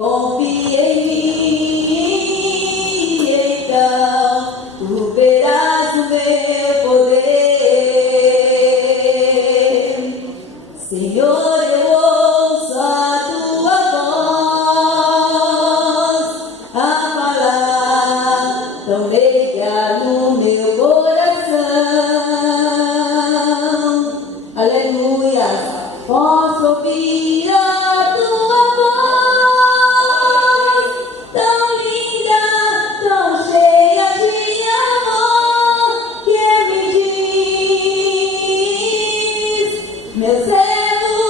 Confia em mim, então tu verás o meu poder. Senhor, eu ouço a tua voz a falar tão meiga no meu coração. Aleluia, posso ouvir a tua voz tão linda, tão cheia de amor, que me diz: meu servo,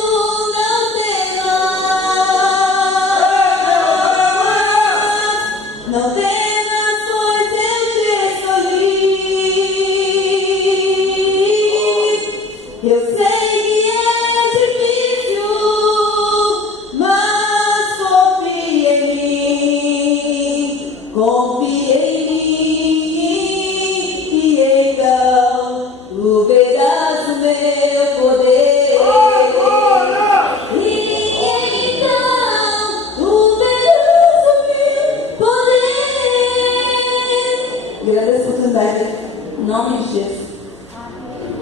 não temas, não temas, pois eu te escolhi. Eu sei que é difícil, mas confia em mim, confia em mim, e então tu verás o meu poder. E então tu verás o meu poder. Agradeço a oportunidade, em nome de Jesus.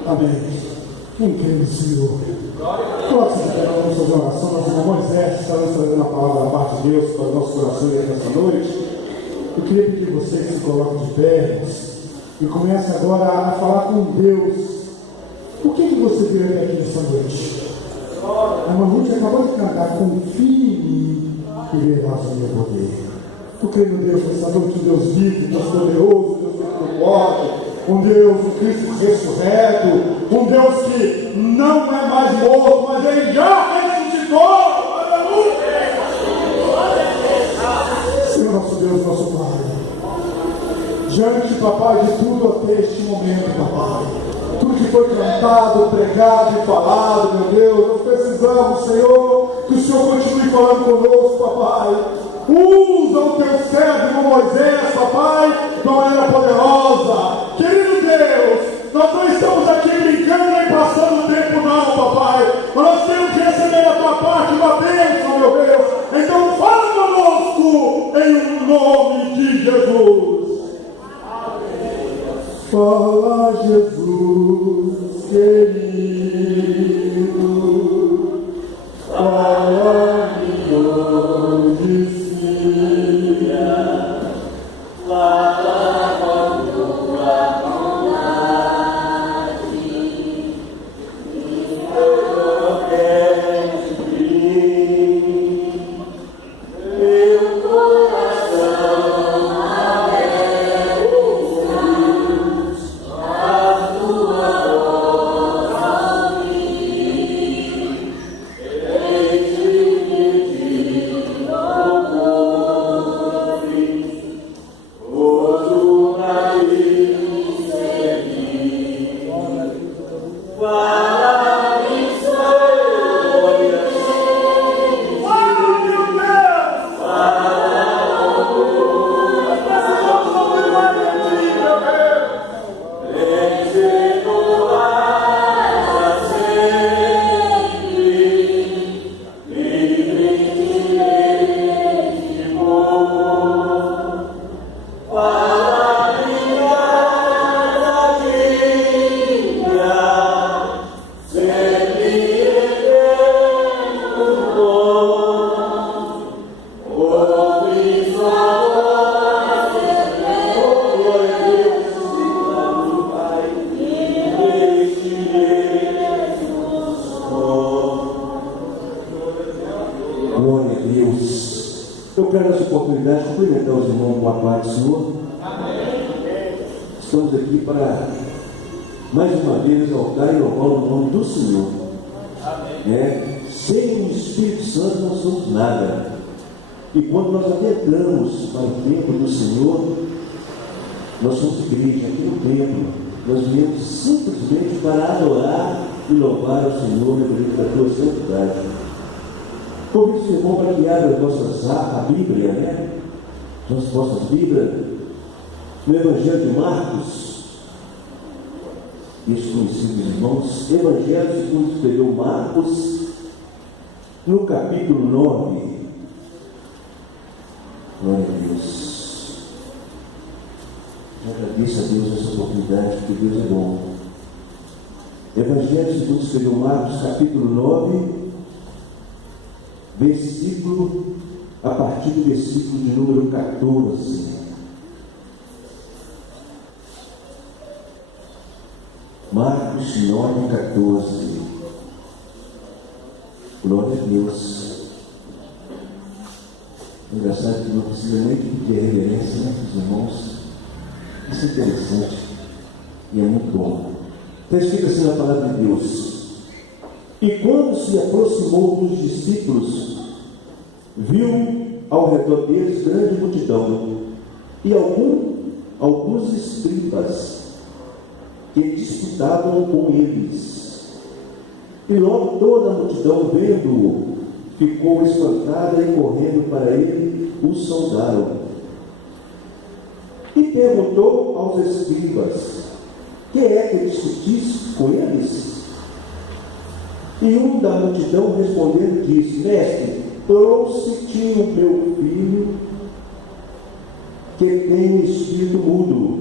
Amém. Quem crê no Senhor? Coloque-se de pé na nossa oração. Nosso irmão Moisés está nos trazendo a palavra da parte de Deus para o nosso coração nesta noite. Eu queria pedir que vocês se coloquem de pé e comecem agora a falar com Deus. Por que você veio até aqui nesta noite? A irmã Ruth acabou de cantar: confie em mim e verás o meu poder. Tu crê no Deus nesta noite, um Deus vivo, Deus poderoso, Deus muito forte, um Deus, um Cristo ressurreto, um Deus que não é mais morto, mas ele já ressuscitou. Aleluia! Senhor nosso Deus, nosso Pai, diante, papai, de tudo até este momento, papai, tudo que foi cantado, pregado e falado, meu Deus, nós precisamos, Senhor, que o Senhor continue falando conosco, papai. Usa o teu servo Moisés, papai, de uma maneira poderosa. Querido Deus, nós não estamos aqui brincando nem passando tempo não, papai. Mas nós temos que receber da tua parte uma bênção, meu Deus. Então fala conosco em nome de Jesus. Fala, Jesus querido. Fala, meu Deus. Cumprimentar os irmãos com a paz do Senhor. Estamos aqui para mais uma vez exaltar e louvar o nome do Senhor. Sem o Espírito Santo não somos nada. E quando nós adentramos para o templo do Senhor, nós somos igreja aqui no templo. Nós viemos simplesmente para adorar e louvar o Senhor na tua santidade. Convido o irmão para que abra a Bíblia, as nossas Bíblias, no Evangelho de Marcos, isso conhecido, irmãos, Evangelho segundo escreveu Marcos, no capítulo 9, Glória a Deus. Eu agradeço a Deus essa oportunidade, porque Deus é bom. Evangelho segundo escreveu Marcos, capítulo 9, a partir do versículo de número 14. Marcos 9, 14. Glória a Deus. Engraçado que não precisa nem pedir reverência, né, dos irmãos. Isso é interessante e é muito bom. Está escrito assim na palavra de Deus: e quando se aproximou dos discípulos, viu ao redor deles grande multidão e alguns escribas que disputavam com eles. E logo toda a multidão, vendo-o, ficou espantada e correndo para ele, o saudaram. E perguntou aos escribas: que é que discutis com eles? E um da multidão respondendo disse: mestre, trouxe-te o meu filho, que tem um espírito mudo.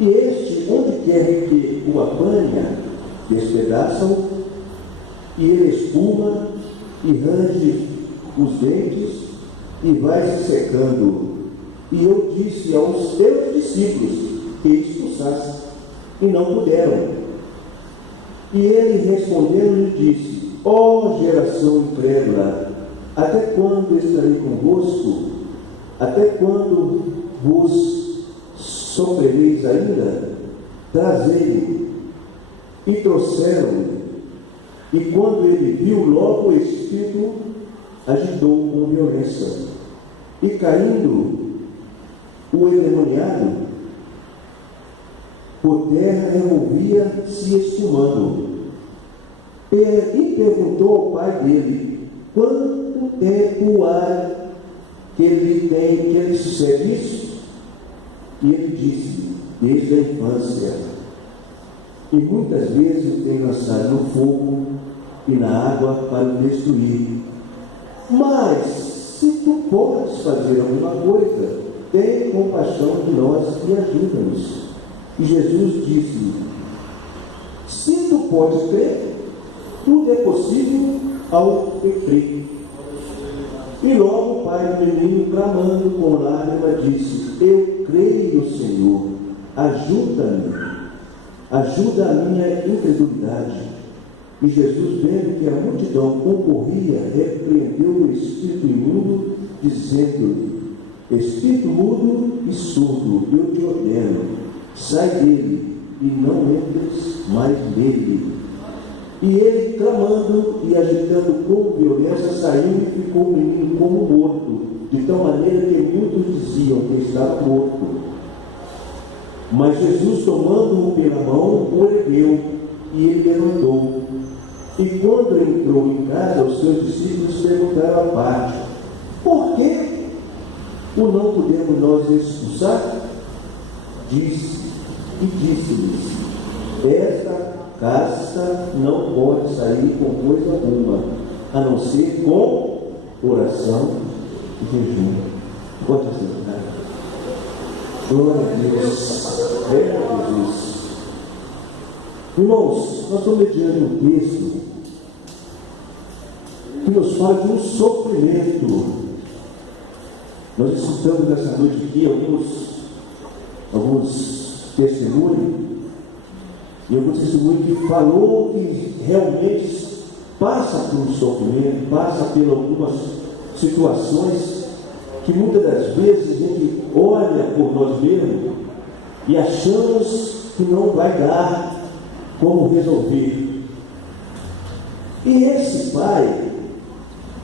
E este, onde quer que o apanha, despedaçam, e ele espuma e range os dentes e vai se secando. E eu disse aos teus discípulos que expulsasse, e não puderam. E ele respondendo lhe disse: ó geração incrédula, até quando estarei convosco? Até quando vos sofrereis ainda? Trazei-lhe. E trouxeram-lhe. E quando ele viu, logo o espírito agitou com violência. E caindo o endemoniado por terra, removia-se espumando. E perguntou ao pai dele: quanto tempo há que ele sucede isso? E ele disse: desde a infância. E muitas vezes o tem lançado no fogo e na água para o destruir. Mas se tu podes fazer alguma coisa, tem compaixão de nós e ajuda-nos. E Jesus disse: se tu podes crer, tudo é possível ao que crê. E logo o pai do menino, clamando com lágrima, disse: eu creio, Senhor, ajuda-me, ajuda a minha incredulidade. E Jesus, vendo que a multidão concorria, repreendeu o espírito imundo, dizendo: espírito mudo e surdo, eu te ordeno, sai dele e não entres mais nele. E ele, clamando e agitando com violência, saiu e ficou o menino como morto, de tal maneira que muitos diziam que estava morto. Mas Jesus, tomando-o pela mão, o ergueu e ele levantou. E quando entrou em casa, os seus discípulos perguntaram à parte: por que o não podemos nós expulsar? Disse-lhes: esta casta não pode sair com coisa alguma, a não ser com oração e jejum. Pode aceitar. Glória a Deus. Glória a Jesus. Irmãos, nós estamos mediando um texto que nos fala de um sofrimento. Nós escutamos nessa noite aqui alguns testemunhos, e alguns testemunhos que falou que realmente passa por um sofrimento, passa por algumas situações que muitas das vezes a gente olha por nós mesmos e achamos que não vai dar como resolver. E esse pai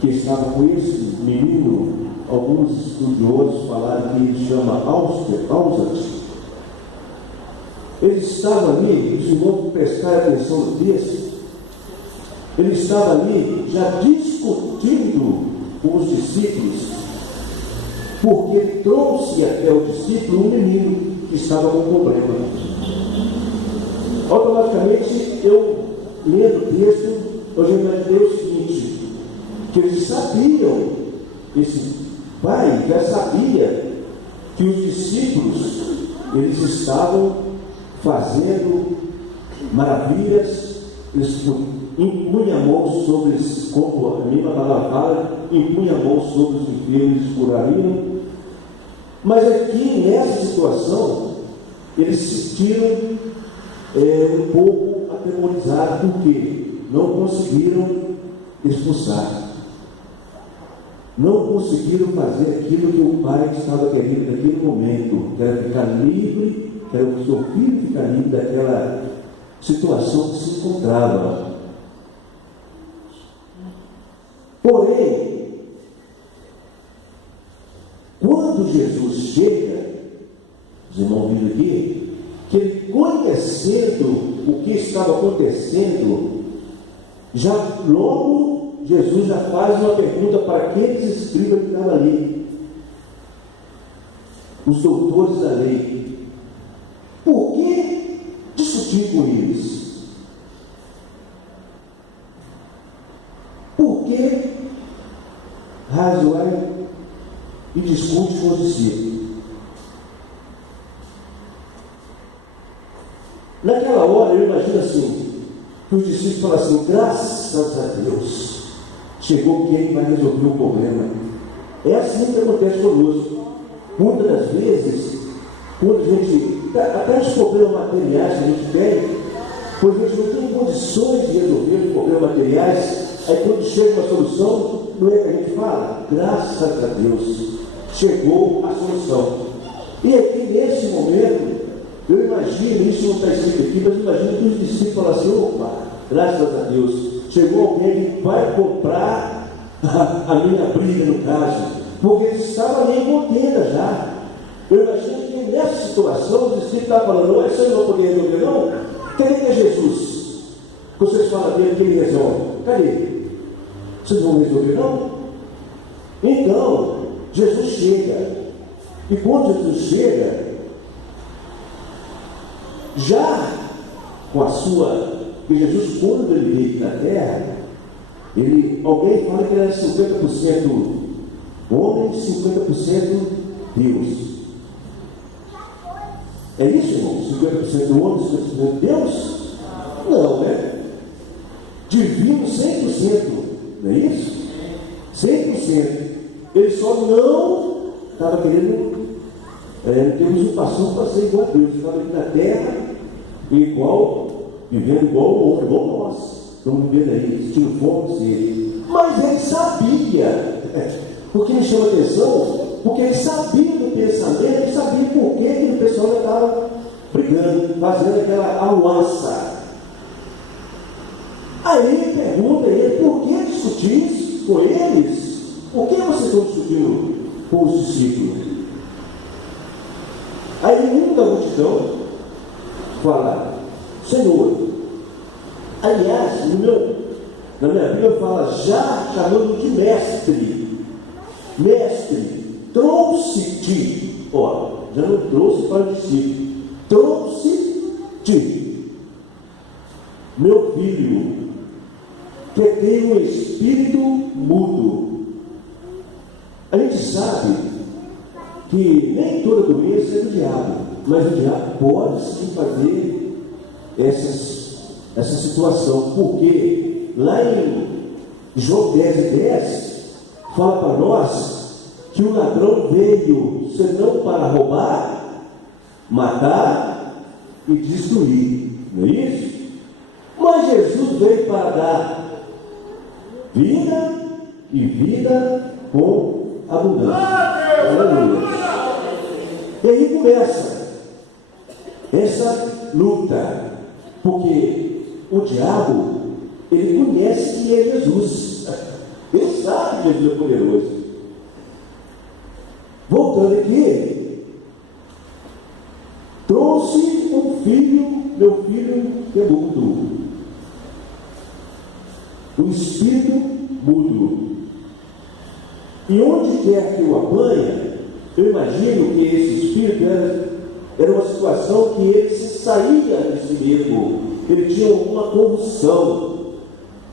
que estava com esse menino, alguns estudiosos falaram que ele chama Alzheimer. Ele estava ali, os irmãos prestaram atenção no texto, ele estava ali já discutindo com os discípulos, porque ele trouxe até o discípulo um menino que estava com problema. Automaticamente, eu, lendo o texto, eu já imaginei o seguinte: que eles sabiam esse pai já sabia que os discípulos, eles estavam fazendo maravilhas, eles impunham a mão sobre eles, como a minha palavra fala, impunham a mão sobre os enfermos e curariam. Mas aqui, nessa situação, eles se sentiram um pouco atemorizados, porque não conseguiram expulsar. Não conseguiram fazer aquilo que o pai estava querendo naquele momento, que era ficar livre, que era o seu filho ficar livre daquela situação que se encontrava. Porém, quando Jesus chega, os irmãos vindo aqui, que ele, conhecendo o que estava acontecendo, já logo Jesus já faz uma pergunta para aqueles escribas que estavam ali, os doutores da lei. Por que discutir com eles? Por que razoar e discute com os discípulos? Naquela hora, eu imagino assim, que os discípulos falam assim: graças a Deus, chegou quem vai resolver o problema. É assim que acontece conosco. Muitas das vezes, quando a gente, até os problemas materiais que a gente tem, quando a gente não tem condições de resolver os problemas materiais, aí quando chega uma solução, não é que a gente fala? Graças a Deus, chegou a solução. E aqui nesse momento, eu imagino, isso não está escrito aqui, mas eu imagino que os discípulos falam assim: opa, graças a Deus, chegou alguém que vai comprar a minha briga, no caso, porque eles estavam ali em contenda já. Eu imagino que nessa situação, os discípulos estavam falando: não, isso aí não poderia resolver, não? Cadê que é Jesus? Vocês falam dele que ele resolve. Cadê? Vocês vão resolver, não? Então, Jesus chega. E quando Jesus chega, já com a sua... Porque Jesus, quando ele veio na terra, alguém fala que ele era 50% homem e 50% Deus. É isso, irmão? 50% homem e 50% Deus? Não, né? Divino 100%, não é isso? 100%. Ele só não estava querendo ter usurpação para ser igual a Deus. Ele estava aqui na terra, vivendo igual o homem, igual nós. Estamos vivendo aí, sentindo fome dele. Mas ele sabia, porque me chama a atenção, porque ele sabia do pensamento, ele sabia por que o pessoal estava brigando, fazendo aquela aluaça. Aí ele pergunta a ele: por que discutir com eles? Por que vocês estão discutindo com os discípulos? Aí um da multidão fala: Senhor, aliás, na minha Bíblia fala já chamando de mestre, trouxe-te, já não trouxe para o discípulo, trouxe-te, meu filho, que tem um espírito mudo. A gente sabe que nem toda doença é do diabo, mas o diabo pode sim fazer essa situação, porque lá em João 10:10 fala para nós que o ladrão veio senão para roubar, matar e destruir, não é isso? Mas Jesus veio para dar vida e vida com abundância. Aleluia. E aí começa essa luta, porque o diabo, ele conhece que é Jesus, ele sabe que Jesus é poderoso. Voltando aqui, trouxe um filho, meu filho que é mudo, o espírito mudo. E onde quer que o apanha, eu imagino que esse espírito era uma situação que ele se saía de si mesmo, ele tinha uma convulsão.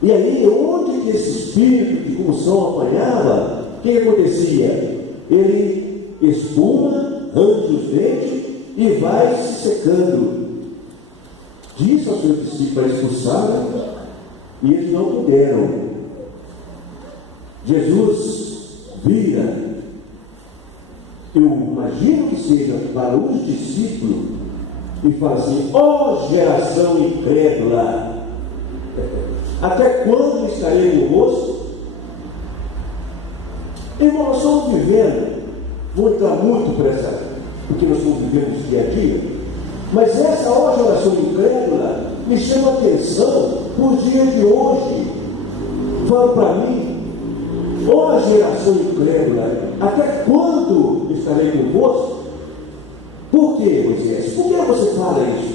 E aí, onde que esse espírito de convulsão apanhava, o que acontecia? ele espuma, arranca os dentes e vai se secando. Disse aos seus discípulos para expulsá-lo, e eles não puderam. Jesus vira, eu imagino que seja para os discípulos, e fala assim: ó geração incrédula, até quando estarei convosco? Irmão, nós estamos vivendo, vou entrar muito para essa, porque nós estamos vivendo no dia a dia, mas essa ó geração incrédula me chama a atenção por dia de hoje. Fala para mim: ó geração incrédula, até quando estarei convosco? Por que, Moisés? Por que você fala isso?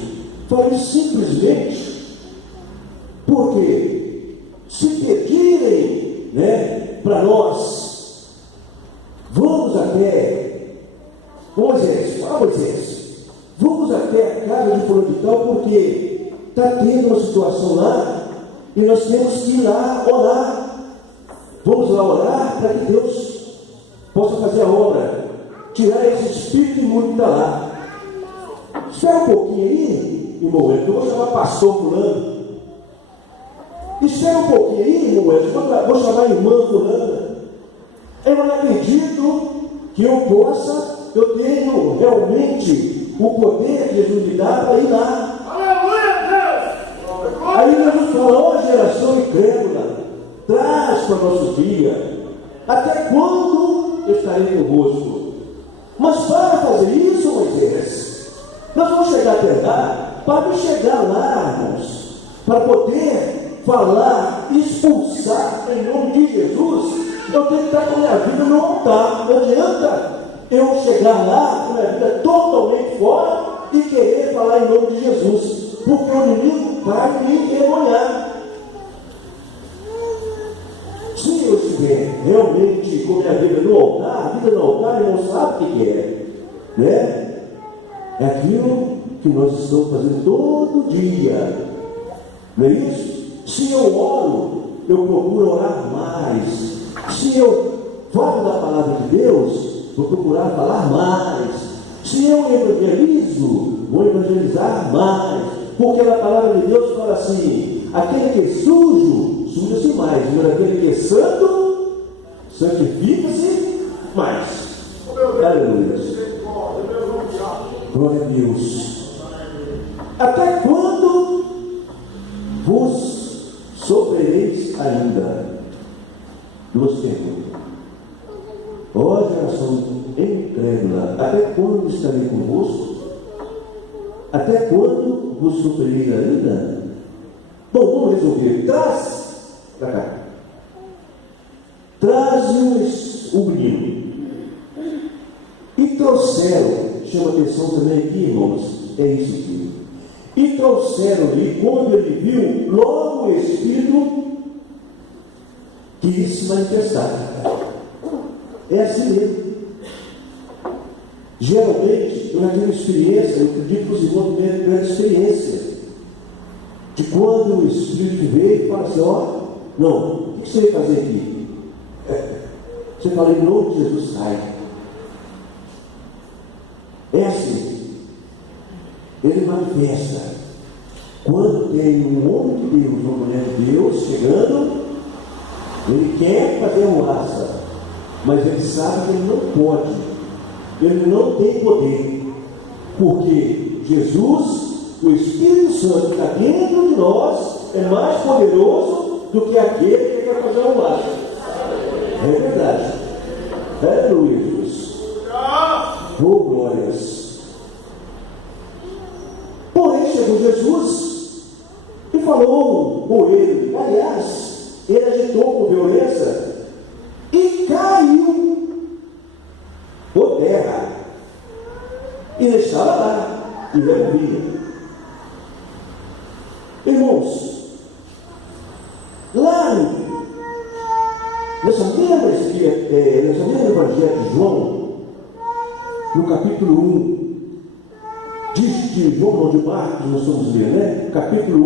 Fala isso simplesmente porque se pedirem, para nós, vamos até Moisés, vamos até a casa de fulano de tal, porque está tendo uma situação lá e nós temos que ir lá orar. Vamos lá orar para que Deus possa fazer a obra, tirar esse espírito imundo que está lá. Espera um pouquinho aí, irmão, eu vou chamar pastor fulano. Espera um pouquinho aí, irmão, eu vou chamar a irmã fulana. Eu não acredito que eu tenho realmente o poder que Jesus me dá para ir lá. Aleluia, Deus! Aí Jesus fala: ó geração incrédula, traz para a nossa vida, até quando eu estarei convosco? Mas para fazer isso, Moisés, nós vamos chegar até lá, para chegar lá, irmãos, para poder falar, expulsar em nome de Jesus, eu tenho que estar com a minha vida no altar. Não adianta eu chegar lá com a minha vida totalmente fora e querer falar em nome de Jesus, porque o inimigo vai me envergonhar. Se eu estiver realmente com a minha vida no altar, a vida no altar, ele não sabe o que é, É aquilo que nós estamos fazendo todo dia, não é isso? Se eu oro, eu procuro orar mais. Se eu falo da palavra de Deus, vou procurar falar mais. Se eu evangelizo, vou evangelizar mais. Porque a palavra de Deus fala assim: aquele que é sujo, suja-se mais, mas aquele que é santo, santifica-se mais. Aleluia. Glória a Deus. Até quando vos sofrereis ainda? Duas perguntas. Ó geração incrédula, até quando estarei convosco? Até quando vos sofrereis ainda? Bom, vamos resolver. Traz para cá. Traz o menino. E trouxeram. Chama atenção também aqui, irmãos, é isso aqui. E trouxeram-lhe, quando ele viu, logo o Espírito quis se manifestar. É assim mesmo. Geralmente, eu já tive experiência, eu acredito que os irmãos tiveram experiência, de quando o Espírito veio e fala assim: ó, não, o que você veio fazer aqui? Você fala em nome de Jesus, sai. É assim. Ele manifesta. Quando tem um homem de Deus, uma mulher de Deus chegando, ele quer fazer a raça, mas ele sabe que ele não pode, ele não tem poder, porque Jesus, o Espírito Santo que está dentro de nós, é mais poderoso do que aquele que quer fazer a raça. É verdade. Aleluia, Jesus. Oh, glórias. Porém, chegou Jesus e falou com ele. Aliás, ele agitou com violência e caiu por terra e deixava lá e removia. Irmãos, lá nessa mesma Evangelho de João, no capítulo 1, de João, não de Marcos, nós estamos lendo, capítulo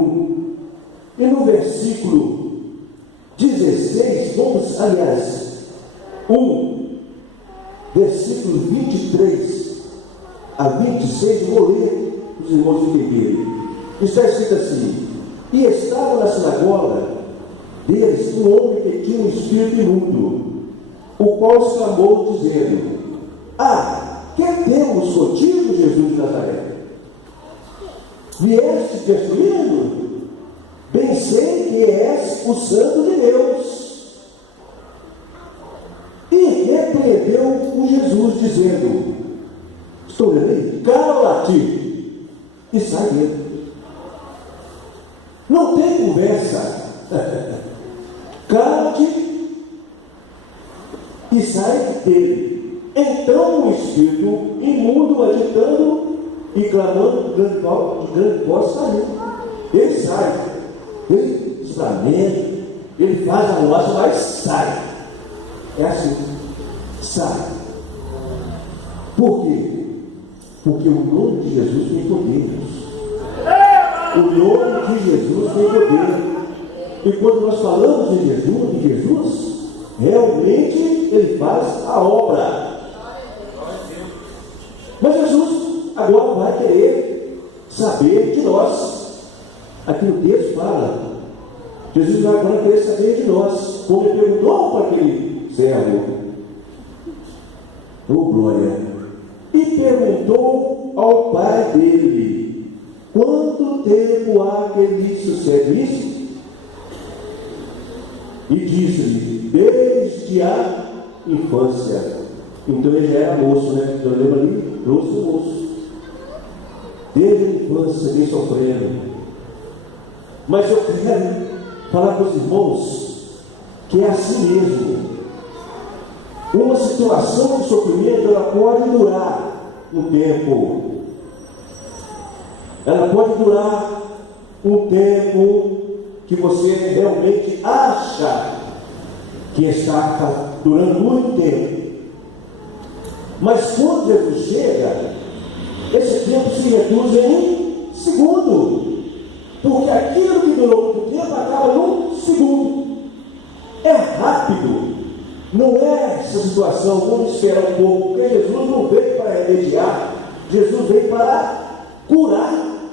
1, e no versículo 16, vamos, aliás, 1, versículos 23 a 26, vou ler os irmãos entenderem. Está escrito assim: e estava na sinagoga deles um homem que tinha um espírito imundo, o qual exclamou, dizendo: que temos contigo, Jesus de Nazaré? Vieste destruindo? Bem sei que és o Santo de Deus. E repreendeu o Jesus, dizendo: estou lendo aí, cala-te e sai dele. Não tem conversa. Cala-te e sai dele. Então o espírito imundo, agitando e clamando de grande voz, saiu. Ele sai, ele eslamenta, ele faz a nossa, mas sai. É assim, sai. Por quê? Porque o nome de Jesus tem poder. O nome de Jesus tem poder. E quando nós falamos de Jesus, realmente ele faz a obra. Mas Jesus agora vai querer saber de nós. Aqui o texto fala, Jesus vai agora querer saber de nós, como ele perguntou para aquele servo, glória, e perguntou ao pai dele: quanto tempo há que lhe sucede isso? E disse-lhe: desde a infância. Então ele já era moço, né? Então eu lembro ali, trouxe o moço. Desde a infância vem sofrendo. Mas eu quero falar para os irmãos que é assim mesmo. Uma situação de sofrimento, ela pode durar um tempo. Ela pode durar um tempo que você realmente acha que está durando muito tempo. Mas quando Jesus chega, esse tempo se reduz em segundo. Porque aquilo que durou muito tempo acaba num segundo. É rápido. Não é essa situação, vamos esperar um pouco, porque Jesus não veio para remediar, Jesus veio para curar.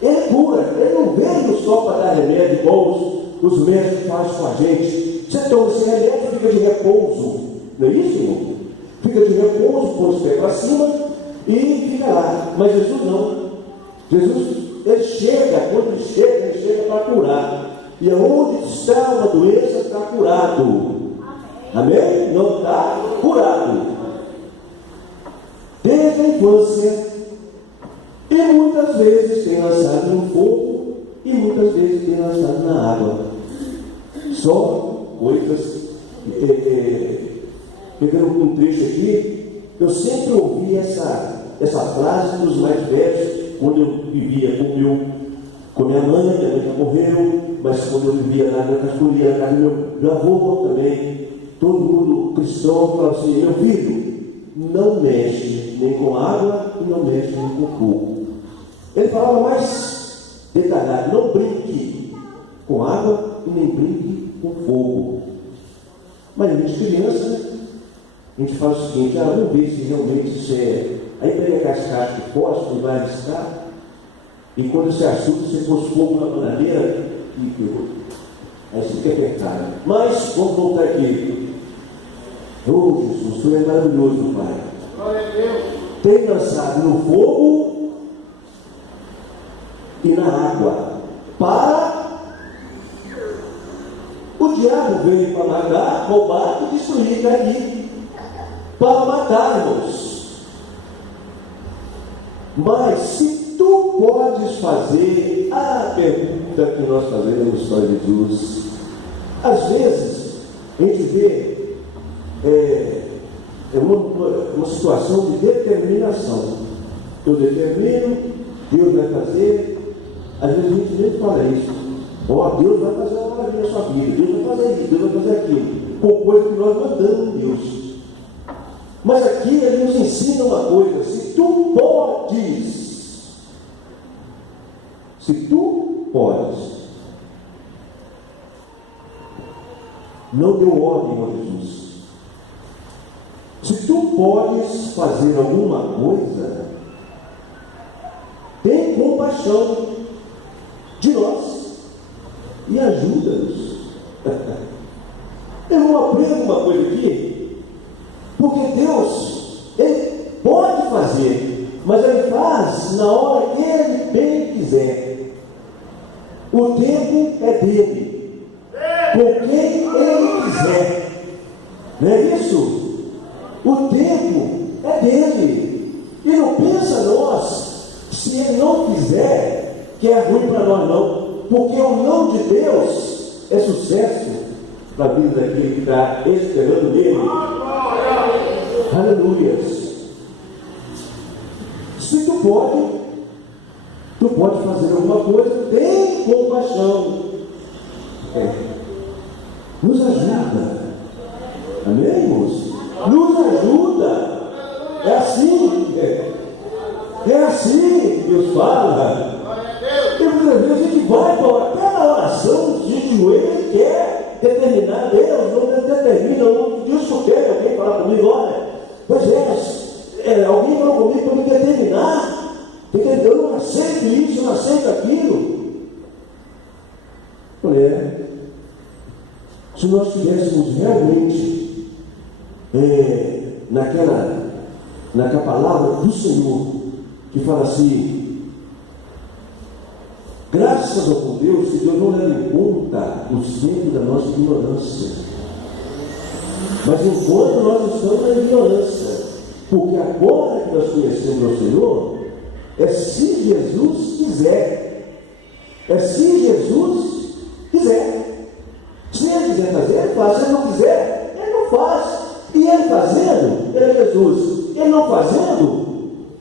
Ele cura, ele não veio só para dar remédio, igual os médicos fazem com a gente. Você toma esse remédio, fica de repouso, não é isso, irmão? Fica de repouso, põe os pés para cima e fica lá. Mas Jesus não. Jesus, ele chega, quando ele chega para curar. E onde está uma doença, está curado. Amém? Não está curado. Desde a infância. E muitas vezes tem lançado no fogo e muitas vezes tem lançado na água. Só coisas. Pegando um trecho aqui, eu sempre ouvi essa frase dos mais velhos, quando eu vivia com minha mãe já morreu, mas quando eu vivia na Cascuria, na casa do meu avô também, todo mundo cristão falava assim: meu filho, não mexe nem com água e não mexe nem com fogo. Ele falava mais detalhado: não brinque com água e nem brinque com fogo. Mas a gente criança, né? A gente fala o seguinte: vamos ver se realmente isso é. Aí pega aquelas caixas de fósforo e vai arriscar. E quando você assusta, você pôs fogo na bananeira e pegou. Aí você fica apertado. Mas vamos voltar aqui. Oh Jesus, tu é maravilhoso, Pai. Glória a Deus. Tem lançado no fogo e na água. O diabo veio para matar, roubar e destruir, está aqui. Para matar-nos. Mas se tu podes fazer a pergunta que nós fazemos para Jesus, às vezes a gente vê uma situação de determinação. Eu determino, Deus vai fazer. Às vezes a gente nem fala isso. Deus vai fazer uma maravilha na sua vida, Deus vai fazer isso, Deus vai fazer aquilo, com coisa que nós mandamos em Deus. Mas aqui ele nos ensina uma coisa: se tu podes, não deu ordem a Jesus. Se Se tu podes fazer alguma coisa, tem compaixão de nós e ajuda-nos. Eu não aprendo uma coisa aqui, porque Deus, Ele pode fazer, mas Ele faz na hora que Ele bem quiser. O tempo é dele, com quem Ele quiser. Não é isso? O tempo é dele. E não pensa nós, se Ele não quiser, que é ruim para nós não. Porque o não de Deus é sucesso para a vida daquele que está esperando nele. Aleluia. Se tu pode fazer alguma coisa, tem compaixão. Nos ajuda. Amém, irmãos? Nos ajuda. É assim. É assim que Deus fala. E muitas vezes a gente vai até na oração de joelho e quer determinar. Deus não determina. Deus só quer alguém falar comigo. Olha, pois alguém falou comigo para me determinar. Eu não aceito isso, eu não aceito aquilo. Se nós tivéssemos realmente naquela palavra do Senhor, que fala assim, graças ao Deus que Deus não leva em conta os tempos da nossa ignorância. Mas enquanto nós estamos na ignorância, porque agora que nós conhecemos o Senhor, é se Jesus quiser. É se Jesus quiser. Se Ele quiser fazer, Ele faz. Se Ele não quiser, Ele não faz. E Ele fazendo, Ele é Jesus. Ele não fazendo,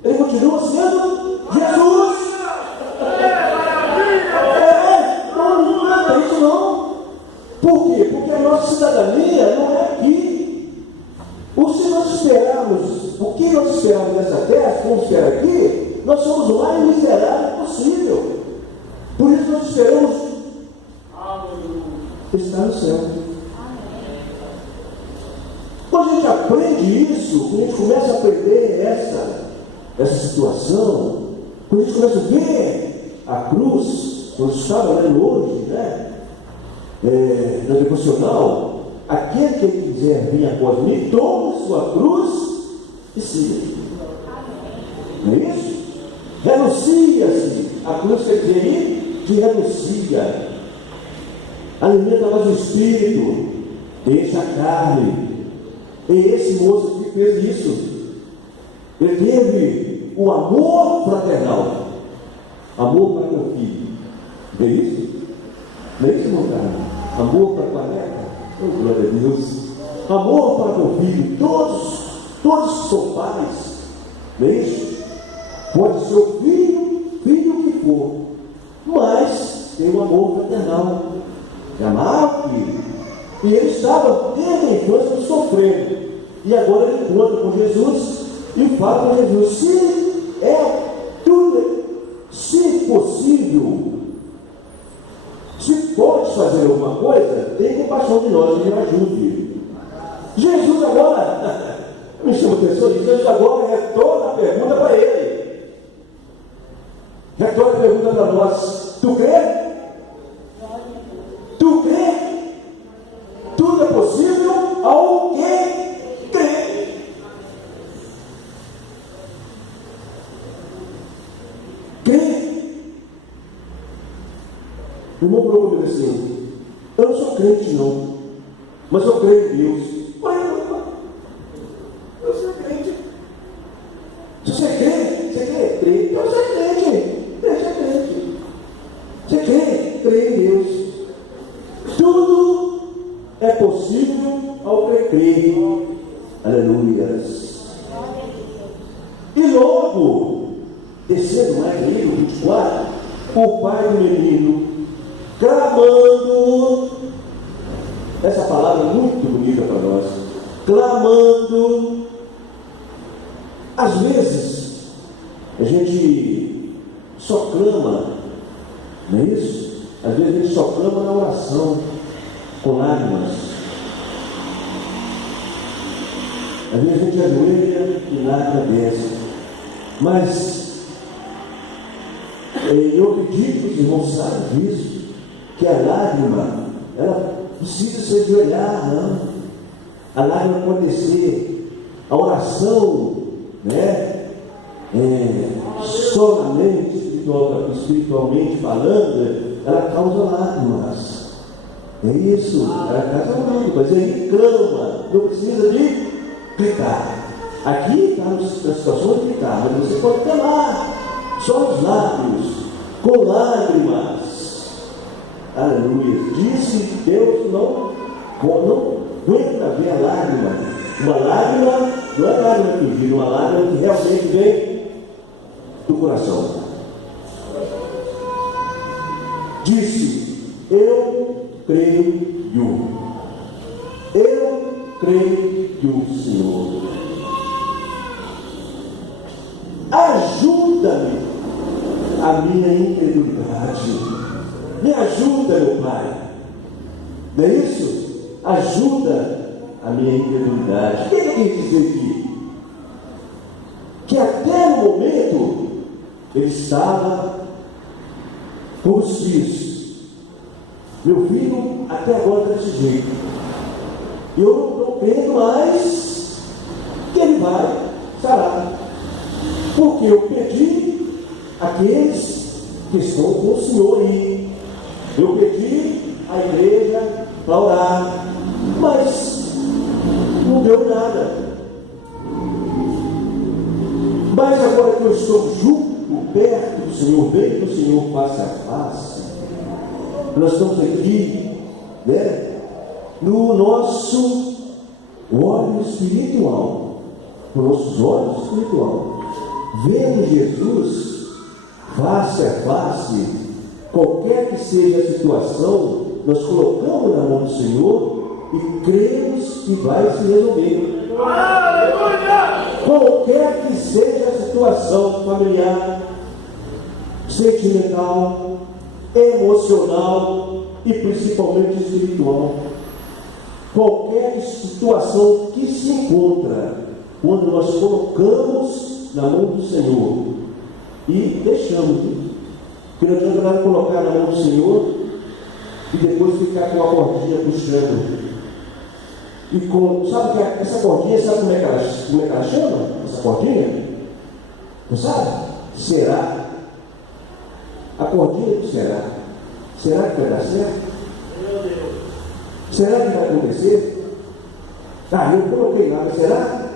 Ele continua sendo Jesus. Não é isso não. Por quê? Porque a nossa cidadania não é aqui. Se nós esperarmos, o que nós esperamos nessa terra, se vamos esperar aqui, nós somos o mais miserável possível. Por isso nós esperamos estar no céu. Quando a gente aprende isso, quando a gente começa a aprender essa situação, quando a gente começa a ver a cruz, nós estamos lendo hoje, na devocional, aquele que quiser vir após mim, tome sua cruz e siga. Não é isso? Renuncia-se. A cruz quer dizer aí que renuncia. Alimenta mais o espírito, deixa a carne. E esse moço que fez isso, ele teve o amor fraternal, amor para com o filho. Não é isso? Não é isso, meu cara? Amor para com a neta. Oh, glória a Deus. Amor para com o filho. Todos que são pais, não é isso? Pode ser o filho que for, mas tem um amor fraternal, de amar o filho. E ele estava desde a infância sofrendo, e agora ele encontra com Jesus e fala com Jesus: se possível, se pode fazer alguma coisa, tem compaixão de nós e nos ajude. Jesus agora me chama a atenção, Jesus agora retorna a pergunta para ele. Retorna a pergunta para nós: tu crê? Tu crê? Tudo é possível ao que crê. Crê. O irmão falou comigo assim: eu não sou crente não, mas eu creio em Deus. Eu sou crente. Se você crê, então você é crente. Você crê em Deus. Tudo é possível ao que crê. Aleluia. E logo, descendo mais aí no 24, o pai do menino, clamando, essa palavra é muito bonita para nós, clamando. Às vezes a gente só clama, não é isso? Às vezes a gente só clama na oração, com lágrimas. Às vezes a gente ajoelha e nada desce. Mas eu acredito que os irmãos sabem disso, que a lágrima, ela precisa se ajoelhar, não. A lágrima pode descer. A oração, né? Solamente, espiritualmente falando, ela causa lágrimas. É isso, ela causa lágrimas. Aí clama, não precisa de gritar. Aqui está na situação de gritar, mas você pode clamar, só os lábios, com lágrimas. Aleluia. Disse Deus, não aguenta ver a lágrima. Uma lágrima não é lágrima fingida, uma lágrima que realmente vem do coração. Disse: eu creio, Senhor. Ajuda-me a minha incredulidade. Me ajuda, meu Pai. Não é isso? Ajuda a minha incredulidade. O que ele quer dizer aqui? Que até no momento ele estava com os filhos. Meu filho até agora está desse jeito. Eu não estou crendo mais que ele vai sarar. Porque eu pedi àqueles que estão com o Senhor aí. Eu pedi à igreja para orar. Mas não deu nada. Mas agora que eu estou junto, perto do Senhor, bem do Senhor face a face, nós estamos aqui, né, no nosso olho espiritual, nos nossos olhos espirituais, vendo Jesus face a face, qualquer que seja a situação, nós colocamos na mão do Senhor e cremos que vai se resolver. Aleluia! Qualquer que seja a situação familiar, sentimental, emocional e principalmente espiritual, qualquer situação que se encontra, quando nós colocamos na mão do Senhor e deixamos, que não adianta nada colocar na mão do Senhor e depois ficar com a cordinha puxando. E sabe que essa cordinha, sabe como é que ela chama? Essa cordinha? Não sabe? Será? A cordinha do será. Será que vai dar certo? Será que vai acontecer? Eu coloquei lá, mas será?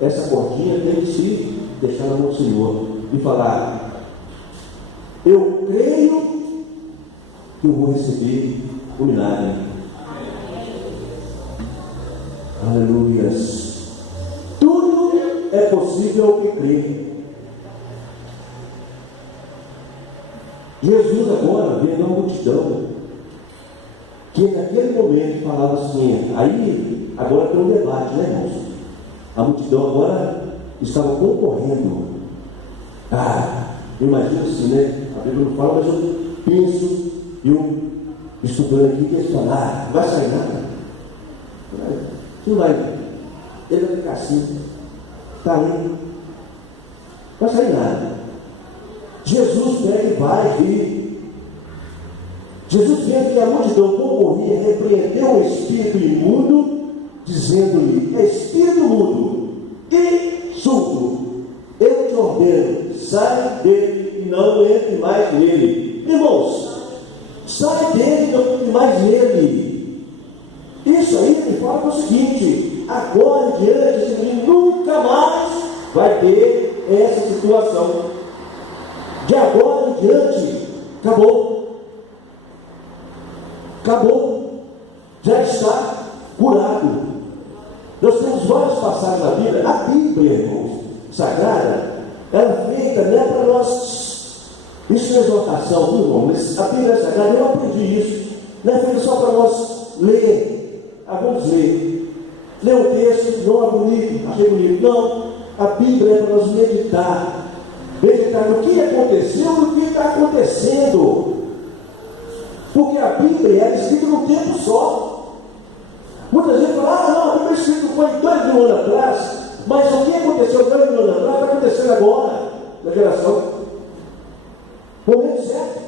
Essa cordinha tem que se deixar na mão do Senhor e falar: eu creio que eu vou receber o milagre. Aleluia. Tudo é possível ao que crê. Jesus agora vendo a multidão, que naquele momento falava assim, aí agora tem um debate, né, irmãos? A multidão agora estava concorrendo. Eu imagino assim, né? A Bíblia não fala, mas eu penso, eu estudando aqui, que eles falam: não vai sair nada. Não vai. Ele vai ficar assim. Está ali. Não vai sair nada. Jesus pega e vai vir. Jesus vendo que a multidão concorria, repreendeu o espírito imundo, dizendo-lhe: espírito mudo e surdo, eu te ordeno, sai dele e não entre mais nele. Irmãos, sai dele e não entre mais nele. Isso aí me fala o seguinte: agora em diante, esse menino nunca mais vai ter essa situação. De agora em diante, acabou. Acabou. Já está curado. Nós temos várias passagens na Bíblia. A Bíblia, irmãos, sagrada, ela é feita, não é para nós. Isso não é exortação, viu, irmão? Mas a Bíblia é sagrada, eu aprendi isso. Não é feita só para nós ler. Vamos ler. Ler o texto, não é bonito, achei bonito. Não, a Bíblia é para nós meditar. Meditar no que aconteceu e no que está acontecendo. Porque a Bíblia é escrita num tempo só. Muita gente fala: não, a Bíblia é escrita num foi 2.000 anos atrás, mas o que aconteceu 2.000 anos atrás está acontecendo agora, na geração. Momento certo.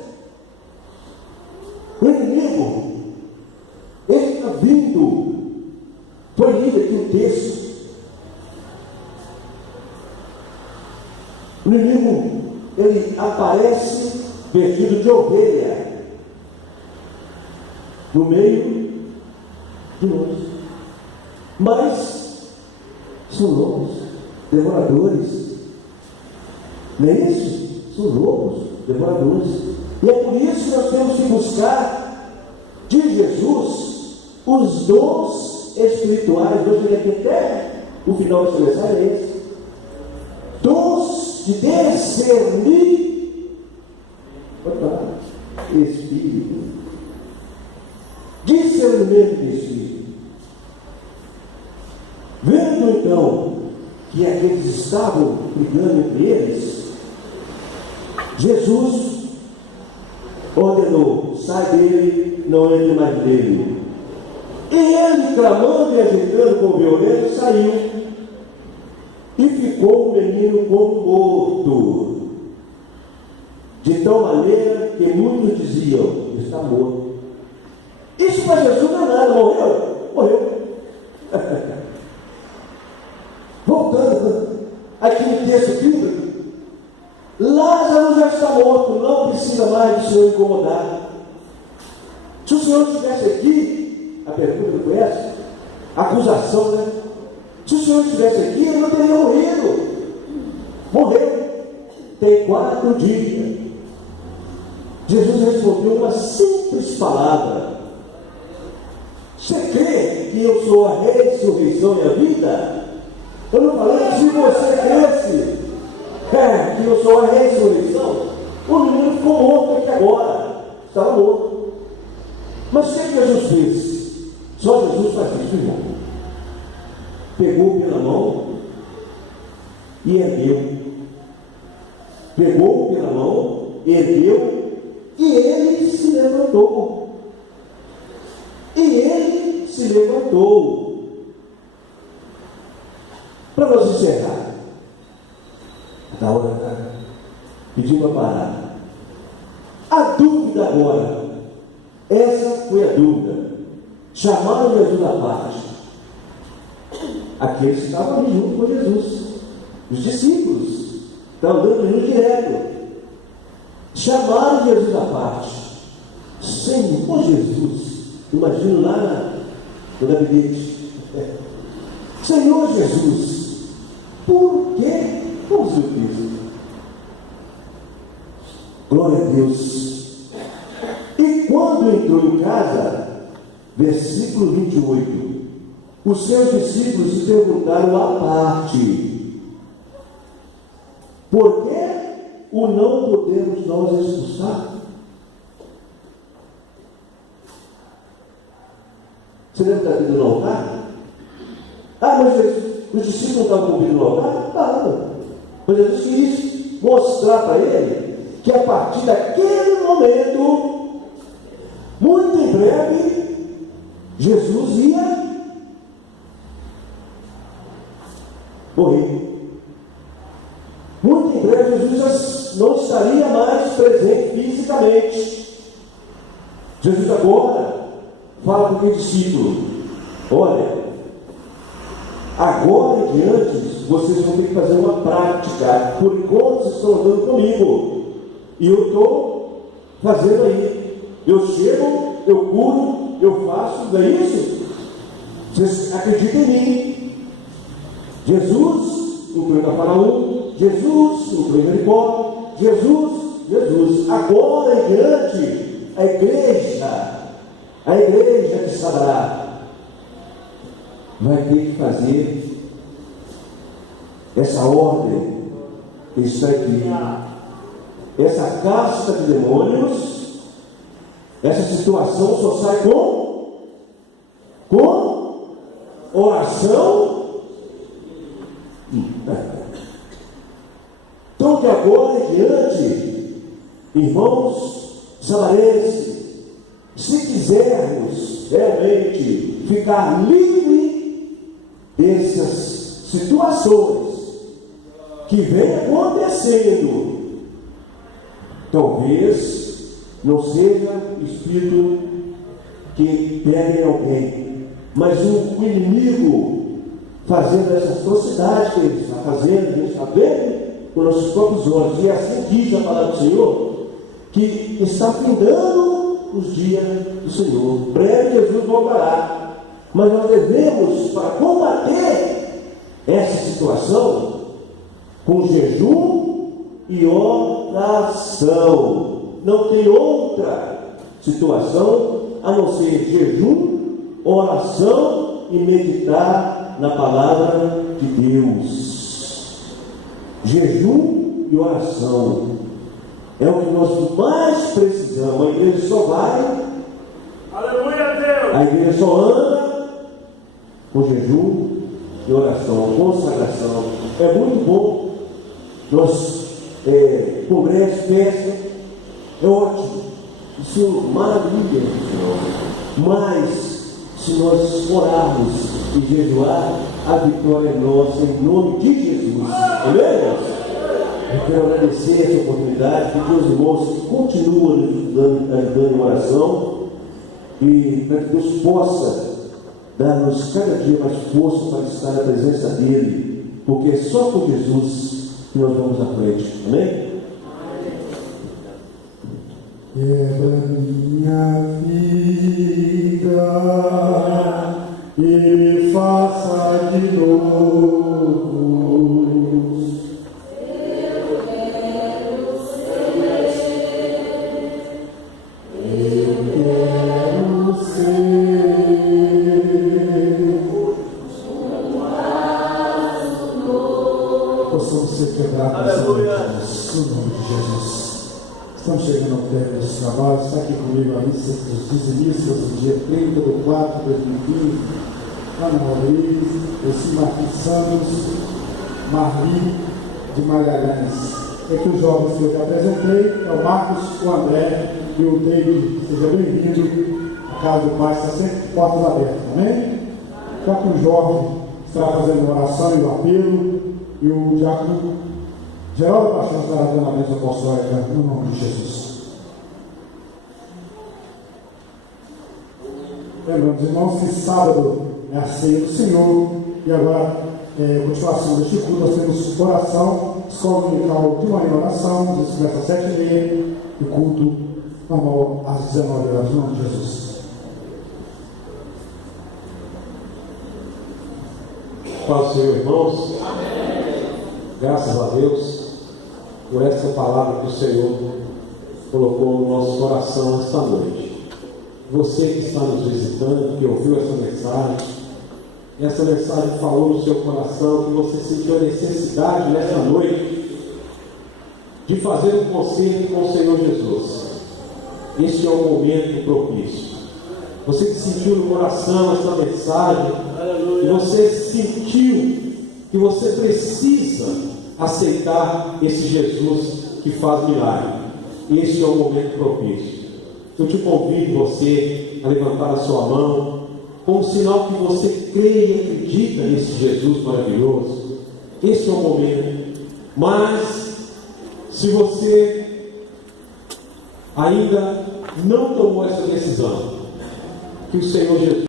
O inimigo, ele está vindo. Foi lido aqui o texto. O inimigo, ele aparece vestido de ovelha no meio de nós. Mas são lobos, devoradores. Não é isso? São lobos, devoradores. E é por isso que nós temos que buscar de Jesus os dons espirituais. Deus tem aqui até o final dessa mensagem é esse. Dons de discernir Espírito. Discernimento de Espírito. Vendo então que aqueles estavam brigando entre eles, Jesus ordenou: sai dele, não entre mais dele. E ele, clamando e agitando com violência, saiu. E ficou o menino como morto. De tal maneira que muitos diziam: está morto. Isso para Jesus não é nada. Morreu? Morreu. Voltando aqui no texto bíblico, Lázaro já está morto, não precisa mais do Senhor incomodar. Se o Senhor estivesse aqui, a pergunta foi essa, a acusação, né? Se o Senhor estivesse aqui, ele não teria morrido. Morreu. Tem 4 dias. Jesus respondeu uma simples palavra: você crê que eu sou a ressurreição e a vida? Eu não falei que se você cresce que eu sou a ressurreição. O menino ficou morto aqui agora. Estava morto. Mas o que Jesus fez? Só Jesus faz isso, irmão. Pegou pela mão e ergueu. Pegou pela mão, ergueu, e ele se levantou. E ele se levantou. Para nós encerrar, da hora, pedindo a parada. A dúvida agora, essa foi a dúvida. Chamaram Jesus à parte. Aqueles que estavam ali junto com Jesus, os discípulos, estavam dando Jesus direto. Chamaram Jesus à parte. Senhor Jesus, imagino lá no gabinete. Senhor Jesus, por quê? Vamos ver isso. Glória a Deus. E quando entrou em casa, versículo 28, os seus discípulos se perguntaram à parte: por que o não podemos nós expulsar? Você lembra da vida no altar? Mas os discípulos não estavam cumprindo no altar? Estavam. Mas Jesus quis mostrar para ele que a partir daquele momento, muito em breve, Jesus ia morrer. Muito em breve, Jesus não estaria mais presente fisicamente. Jesus agora fala para aquele discípulo: olha, agora em diante, vocês vão ter que fazer uma prática. Por enquanto, vocês estão andando comigo. E eu estou fazendo aí. Eu chego, eu curo, eu faço, não é isso? Vocês acreditam em mim. Jesus entrou em Cafarnaum, Jesus entrou em Jericó, Jesus. Agora em diante, a igreja que saberá, vai ter que fazer essa ordem que está aqui. Essa casta de demônios, essa situação só sai com oração. Então, de agora em diante, irmãos samarenses, se quisermos realmente ficar livre dessas situações que vem acontecendo, talvez não seja o espírito que pega em alguém, mas o inimigo fazendo essa atrocidade que ele está fazendo, a gente está vendo com nossos próprios olhos, e assim diz a palavra do Senhor, que está findando os dias do Senhor. Breve Jesus voltará, mas nós devemos, para combater essa situação, com jejum e oração. Não tem outra situação a não ser jejum, oração e meditar na palavra de Deus. Jejum e oração é o que nós mais precisamos. A igreja só vai, aleluia, Deus. A igreja só anda com jejum e oração, consagração. É muito bom nós congresso, festa, é ótimo, isso é maravilha, Senhor. Mas se nós orarmos e jejuar, a vitória é nossa em nome de Jesus. Amém? Eu quero agradecer essa oportunidade, pedir aos irmãos que continuam ajudando em oração, e para que Deus possa dar-nos cada dia mais força para estar na presença dEle, porque é só com Jesus que nós vamos à frente. Amém? Quebra minha vida e me faça de novo. Possamos ser quebrados no nome de Jesus. Estamos chegando ao término desse trabalho. Está aqui comigo a lista dos dizimistas do dia 30 de 4 de 2015. Ana Rodrigues, esse Marquinhos Santos, Marli de Magalhães. É que os jovens que eu já apresentei é o Marcos, o André e o David. Seja bem-vindo. A casa do Pai está sempre portas abertas, amém? Já que o jovem está fazendo a oração e o apelo, e o diácono Geraldo Paixão estará dando a bênção apostólica no nome de Jesus. Lembramos, irmãos, que sábado é a ceia do Senhor, e agora, continuação deste culto, nós temos oração, escola dominical de manhã em oração, isso começa às 7h30, e culto normal às 19h, no nome de Jesus. Paz do Senhor, irmãos. Graças a Deus por essa palavra que o Senhor colocou no nosso coração esta noite. Você que está nos visitando, que ouviu essa mensagem falou no seu coração, que você sentiu a necessidade nessa noite de fazer um concerto com o Senhor Jesus. Este é o momento propício. Você que sentiu no coração essa mensagem, e você sentiu que você precisa aceitar esse Jesus que faz milagre. Este é o momento propício. Eu te convido você a levantar a sua mão, como sinal que você crê e acredita nesse Jesus maravilhoso. Este é o momento. Mas, se você ainda não tomou essa decisão, que o Senhor Jesus